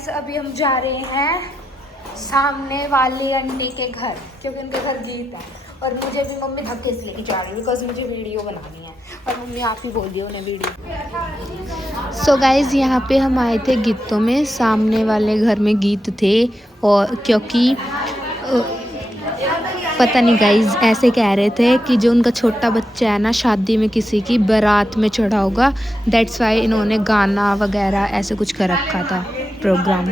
Guys अभी हम जा रहे हैं सामने वाली आंटी के घर, क्योंकि उनके घर गीत है और मुझे भी मम्मी धक्के से लेके जा रही है बिकॉज मुझे वीडियो बनानी है और मम्मी आप ही बोल दी उन्हें वीडियो। सो गाइज़ यहाँ पे हम आए थे गीतों में, सामने वाले घर में गीत थे और क्योंकि पता नहीं गाइज़ ऐसे कह रहे थे कि जो उनका छोटा बच्चा है ना शादी में किसी की बारात में चढ़ा होगा, दैट्स वाई इन्होंने गाना वगैरह ऐसे कुछ कर रखा था प्रोग्राम।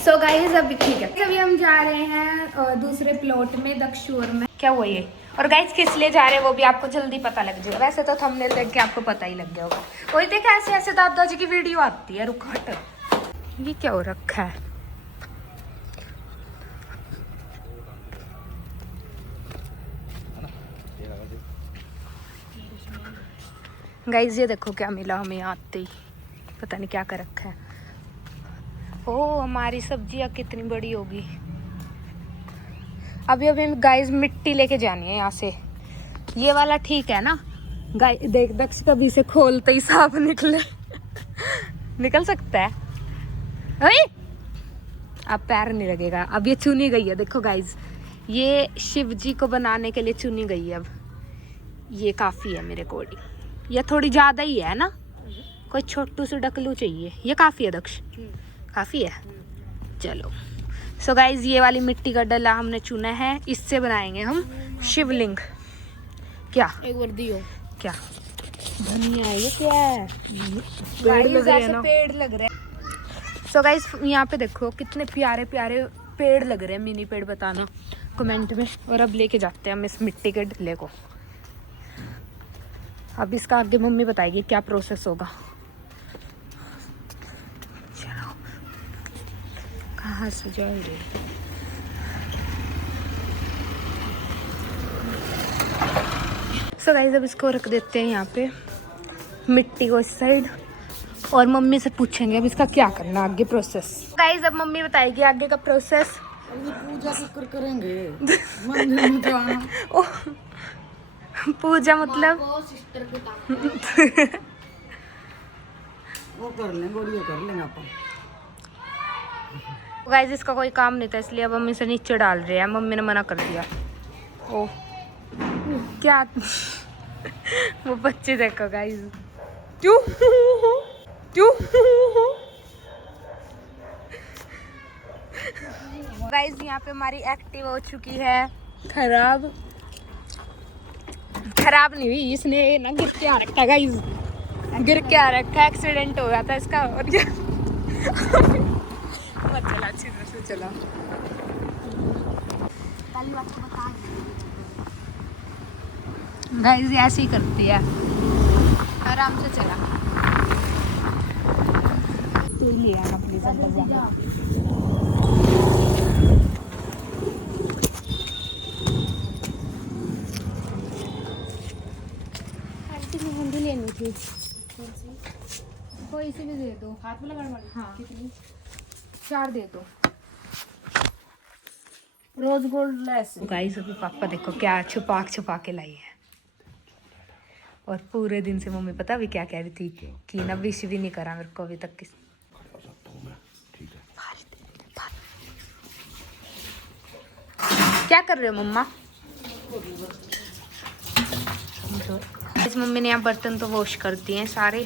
सो गाइस अभी ठीक है, अभी हम जा रहे हैं दूसरे प्लॉट में दक्षुर में। क्या हुआ ये? और गाइस किस लिए जा रहे हैं वो भी आपको जल्दी पता लग जाएगा, वैसे तो थंबनेल देख के आपको पता ही लग गया होगा। वही देख ऐसे ऐसे दादाजी की वीडियो आती है। रुक हट, ये क्या हो रखा है? गाइस ये देखो क्या मिला हमें आते ही, पता नहीं क्या कर रखा है। ओह हमारी सब्जियां कितनी बड़ी होगी। अभी अभी गाइस मिट्टी लेके जानी है यहाँ से। ये वाला ठीक है ना गाइस? देख दक्ष कभी से खोलते ही सांप निकले निकल सकता है। अरे अब पैर नहीं लगेगा। अब ये चुनी गई है, देखो गाइस ये शिव जी को बनाने के लिए चुनी गई है। अब ये काफी है मेरे अकॉर्डिंग, ये थोड़ी ज्यादा ही है ना, कोई छोटू से डकलू चाहिए। ये काफी है दक्ष, काफी है। चलो सो गाइज ये वाली मिट्टी का डला हमने चुना है, इससे बनाएंगे हम शिवलिंग। क्या एक बार दियो क्या धनिया है, ये क्या है? पेड़ लग रहे हैं ना, पेड़ लग रहे हैं। सो गाइज यहाँ पे देखो कितने प्यारे प्यारे पेड़ लग रहे हैं। मिनी पेड़ बताना कमेंट में। और अब लेके जाते हैं हम इस मिट्टी के डले को। अब इसका आगे मम्मी बताएगी क्या प्रोसेस होगा। चलो कहाँ से जाएंगे? सो गाइस अब इसको रख देते हैं यहाँ पे, मिट्टी को इस साइड, और मम्मी से पूछेंगे अब इसका क्या करना आगे प्रोसेस। गाइस अब मम्मी बताएगी आगे का प्रोसेस। पूजा कर करेंगे मंदिर में जाना। पूजा मतलब सिस्टर वो कर लेंगे, बढ़िया कर लेंगे अपन। गाइस इसका कोई काम नहीं था इसलिए अब हम इसे नीचे डाल रहे हैं, मम्मी ने मना कर दिया। ओ क्या वो बच्चे देखो गाइस, क्यों क्यों गाइस यहाँ पे हमारी एक्टिव हो चुकी है खराब। खराब नहीं हुई, इसने ना गिर के आ रखा गाइस, गिर के आ रखा, एक्सीडेंट हो गया था इसका। और क्या मत चला, अच्छी तरह से चला। गाइस ऐसे ही करती है, आराम से चला। तू ले आना प्लीज अंदर जाना। आंटी को मुंडी लेनी थी, कोई सी भी दे दो। हाथ में लगाने वाली? हाँ कितनी? 4 दे दो। Rose gold less. गाइस अभी पापा देखो क्या छुपा छुपा के लाई है। और पूरे दिन से मम्मी पता भी क्या कह रही थी कि ना विश भी नहीं करा मेरे को अभी तक। किस क्या कर रहे हो मम्मा? इस मम्मी ने यहाँ बर्तन तो वॉश कर दिए हैं सारे।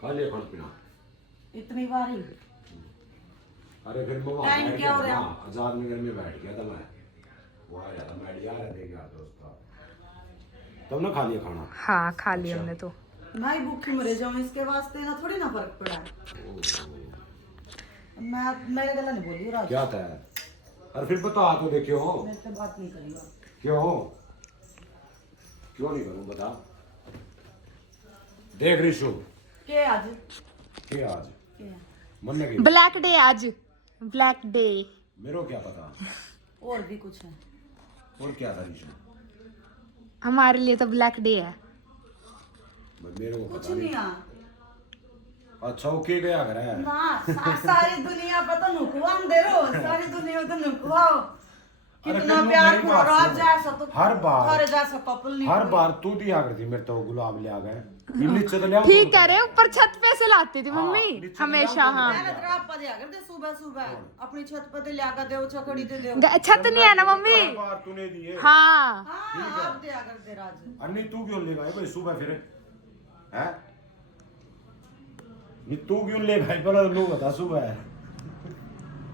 खा लिया खाना पीना इतनी बार ही? अरे घर में टाइम क्या हो रहा है? आजाद नगर में बैठ गया था मैं। वो आ जाता मैं यार देख गया दोस्त तब ना खा लिया खाना। हाँ खा लिया हमने तो। मैं भूखी मरे जाऊं इसके वास्ते ना थोड़ी ना फर्क पड़ा है। मैं गला नहीं बोली राज। क्या था अरे फिर बता तो दे क्यों मेरे से बात नहीं करेगा। क्यों नहीं करूं बता। देख रिशु के आज के मन लगी ब्लैक डे आज, ब्लैक डे। मेरे को क्या पता और भी कुछ है। और क्या था रिशु हमारे लिए तो ब्लैक डे है। मेरे को कुछ पता नहीं नहीं। आ अच्छा वो के गया कर है ना सारी दुनिया पता नुकवा अंधेरो सारी दुनिया तो नुकवाओ कितना तेनू प्यार मेरी करो बात राज सुनो। जैसा तो हर बार- थारे जैसा कपल नहीं हर कोई। बार तू दिया करती मेरे तो गुलाब ले आ गए नीचे तो ले आओ ठीक कह रहे हो, ऊपर छत पे से लाती थी हाँ, मम्मी नीचे तो हमेशा। लाओ हाँ मैंने तेरा आपा दिया करते सुबह सुबह अपनी छत पर लिया कर दे चकड़ी दे दे। छत नहीं है ना मम्मी। हर बार तूने दिए हाँ हाँ आप दिया करते राज। अन्नी तू क्यों ले गए भाई सुबह फिर हैं ये तू क्यों ले भाई पहले लोग बता सुबह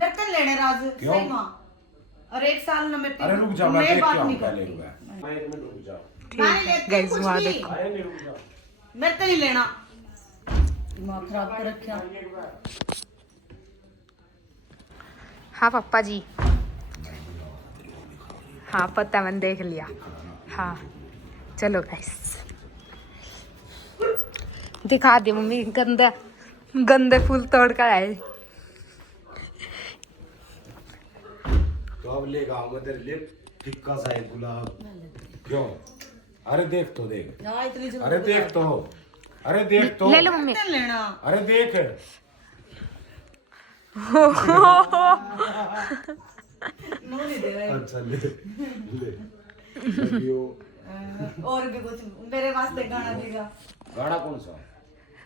कितने लेने राज क्यों? सही मां और एक साल न मेरे अरे रुक जा मैं देख बात क्या नहीं पहले करती। रुक मैं 1 मिनट रुक जा मैंने लेते गाइस कुछ वहाँ भी देखो। अरे नहीं रुक जा मेरे तो नहीं लेना दिमाग खराब कर रखा। हाँ पापा जी। हाँ पता मैंने देख लिया। हाँ चलो गाइस दिखा दी मम्मी गंदे गंदे फूल तोड़ कर आए। तो अब लेगा आऊंगा तेरे लिए फिक्का सा एक गुलाब क्यों अरे देख तो देख यार इतनी जल्दी अरे देख तो अरे देख तो ले लो मम्मी। कितने लेना अरे देख नो नहीं दे रहे। अच्छा ले लगियो और भी कुछ मेरे वास्ते गाना देगा। गाना कौन सा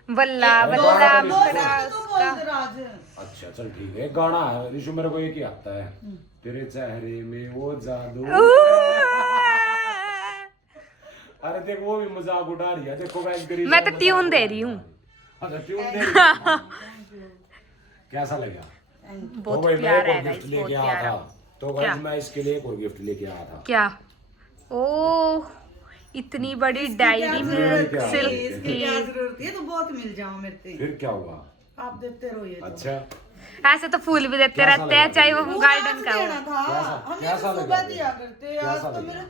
बल्ला अरे बल्ला गाना तो बल्ला। तो बोल दे राज। अच्छा चल ठीक है एक गाना है रिशु मेरे को एक ही आता है तेरे चेहरे में वो जादू अरे देख वो भी मजाक उड़ा रही है देखो गाइस गरीब मैं तो ट्यून दे रही हूँ। अच्छा ट्यून दे रही है। कैसा लगा बहुत भाई मैं प्यारा एक है और गाइस, गिफ्ट बहुत लेके आया प्यारा। था तो क्या? गाइस मैं इसके लिए एक और गिफ्ट लेके आया था क्या? ओ इतनी बड़ी डायरी मिल्क क्या? सिल्क इसकी की। क्या जरूरत है तो बहुत मिल जाओ मेरे से। फिर क्या हुआ आप देते रहो ये तो। अच्छा ऐसे तो फूल भी देते कैसा रहते हैं लगा? चाहे वो वो गार्डन आज का देना हो। था हमें कैसा तो लगा? सुबह दिया करते आज कैसा तो लगा? मेरा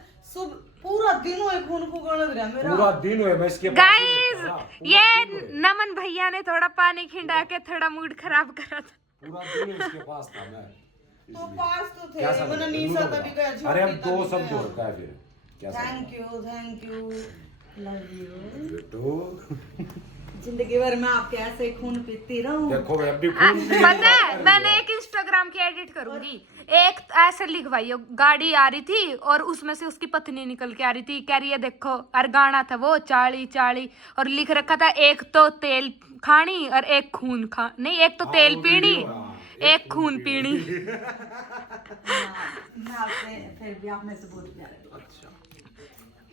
पूरा दिन हुए खून फूकने लग रहा मेरा। पूरा दिन हुए मैं इसके गाइस पूरा ये दिन हुए। नमन भैया ने थोड़ा पानी खिंडा के थोड़ा मूड खराब करा था। पूरा दिन इसके पास था मैं तो पास तो थे कैसा मैंने लगा? नीसा तुम तभी लोग गया बताओ। अरे हम झोंकी दो तभी शब्द गया। होता है फिर कैसा थैंक यू लव यू। तो जिंदगी भर मैं आपके ऐसे ही खून पीती रहूं। देखो मैं अभी खून पी पता रहा है हूं। मैंने एक इंस्टाग्राम की एडिट करूंगी। एक ऐसे लिखवाई हो, गाड़ी आ रही थी और उसमें से उसकी पत्नी निकल के आ रही थी, कह रही है देखो, और गाना था वो चाली चाली और लिख रखा था एक तो तेल खानी और एक खून खा नहीं एक तो हाँ, तेल वो पीनी वीडियो, हाँ, एक खून पीनी। मैं आपसे फिर भी आप में से बहुत प्यार है। अच्छा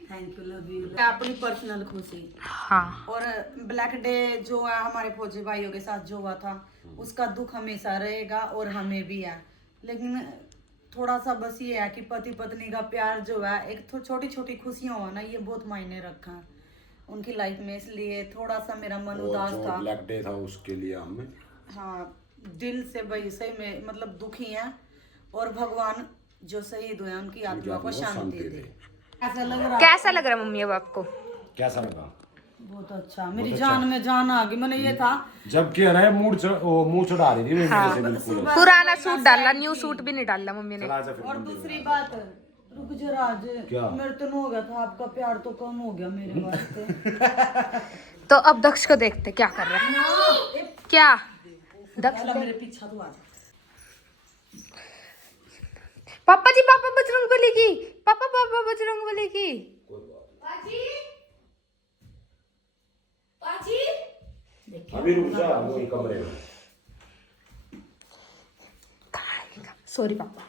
थैंक यू लव यू। अपनी पर्सनल खुशी हाँ और ब्लैक डे जो है हमारे फौजी भाइयों के साथ जो हुआ था उसका दुख हमेशा रहेगा और हमें भी है। लेकिन थोड़ा सा बस ये है कि पति पत्नी का प्यार जो है एक तो छोटी छोटी खुशियां हो ना ये बहुत मायने रखा है उनकी लाइफ में। इसलिए थोड़ा सा मेरा मन उदास जो था। ब्लैक डे था उसके लिए हमें हाँ दिल से भाई सही में मतलब दुखी हैं और भगवान जो शहीद हुए हैं उनकी आत्मा को शांति दे। ऐसा लग रहा कैसा लग रहा है मम्मी अब आपको? कैसा लगा बहुत अच्छा मेरी जान में जान आ गई। मैंने ये था जबकि है ना मुंह चढ़ा रही थी मेरे से बिल्कुल पुराना सूट डाला, न्यू सूट भी नहीं डाला मम्मी ने। चला जा फिर और मंदिर दूसरी में। बात रुक जा राज क्या? मेरे तो हो गया था आपका प्यार तो कम हो गया मेरे वास्ते। तो अब दक्ष को देखते क्या कर रहा है। क्या दक्ष पहला मेरे पीछा तो आ जा। पापा जी, पापा बजरंग बली की, पापा पापा बजरंग बली की। अभी रुक जा वही कमरे में। सॉरी पापा।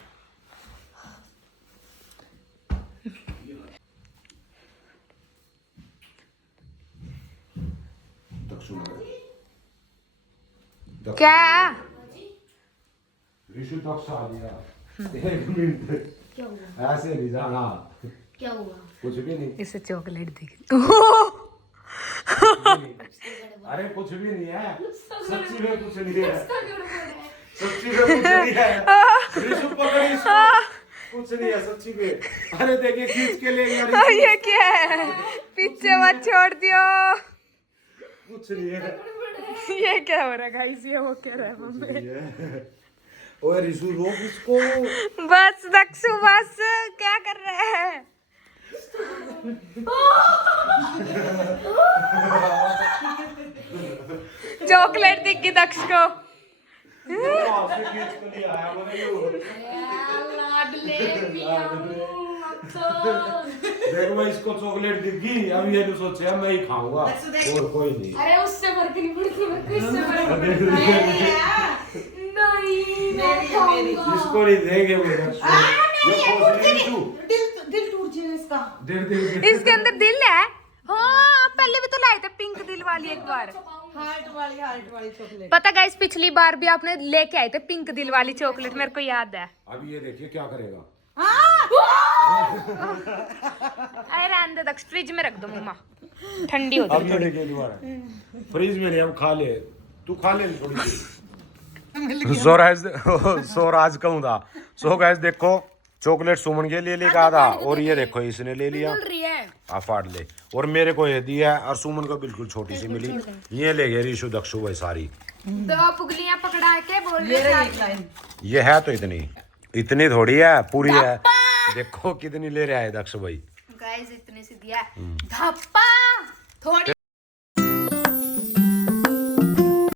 दक्षु क्या? ऋषि दक्ष आ गया एक मिनट ऐसे भी जाना। क्या हुआ? कुछ भी नहीं। इसे चॉकलेट दिख अरे कुछ भी नहीं है, सच्ची में कुछ नहीं है, सच्ची में कुछ नहीं है। ऋषु पकड़ इसको, कुछ नहीं है सच्ची में। अरे देखिए खींच के ले गया ऋषु। ये क्या है? पीछे मत छोड़ दियो। कुछ नहीं है, ये क्या हो रहा है गाइस? ये वो कह रहा है मम्मी। ओए ऋषु रोक इसको। बस दक्षु बस, क्या कर रहे हैं? चॉकलेट दिख गई दक्ष को। आपसे खींच के ले आया मैंने यो। देखो मैं इसको चॉकलेट दिख गई, अब ये नहीं सोचे मैं ही खाऊंगा और कोई नहीं। अरे उससे फर्क नहीं पड़ती, मेरे को इससे फर्क मेरी है, मेरी। इसको नहीं देंगे वो दिल टूट जाए इसका। इसके अंदर दिल है। हाँ पहले भी तो लाए थे पिंक दिल वाली एक बार। हार्ट वाली चॉकलेट। पता गाइस पिछली बार भी आपने लेके आए थे पिंक दिल वाली चॉकलेट, मेरे को याद है। अब ये देखिए क्या करेगा। अरे रहने दे दक्ष, फ्रिज में रख दो मम्मा, ठंडी हो अब ये देखिए दोबारा फ्रिज में नहीं, अब खा ले, तू खा ले थोड़ी सी। स्वराज कहूँ था। सो गाइस देखो चॉकलेट सुमन के लिए लेके आया, और ये देखो इसने ले लिया। आप फाड़ ले। और मेरे को ये दिया, और सुमन को बिल्कुल छोटी सी मिली। ये ले गए ऋषु दक्षु भाई सारी। दो पुगलियां पकड़ा के बोल रहे ये है तो इतनी थोड़ी है, पूरी है। देखो कितनी ले रहा है दक्ष भाई। गाइस इतने से दिया धप्पा थोड़ी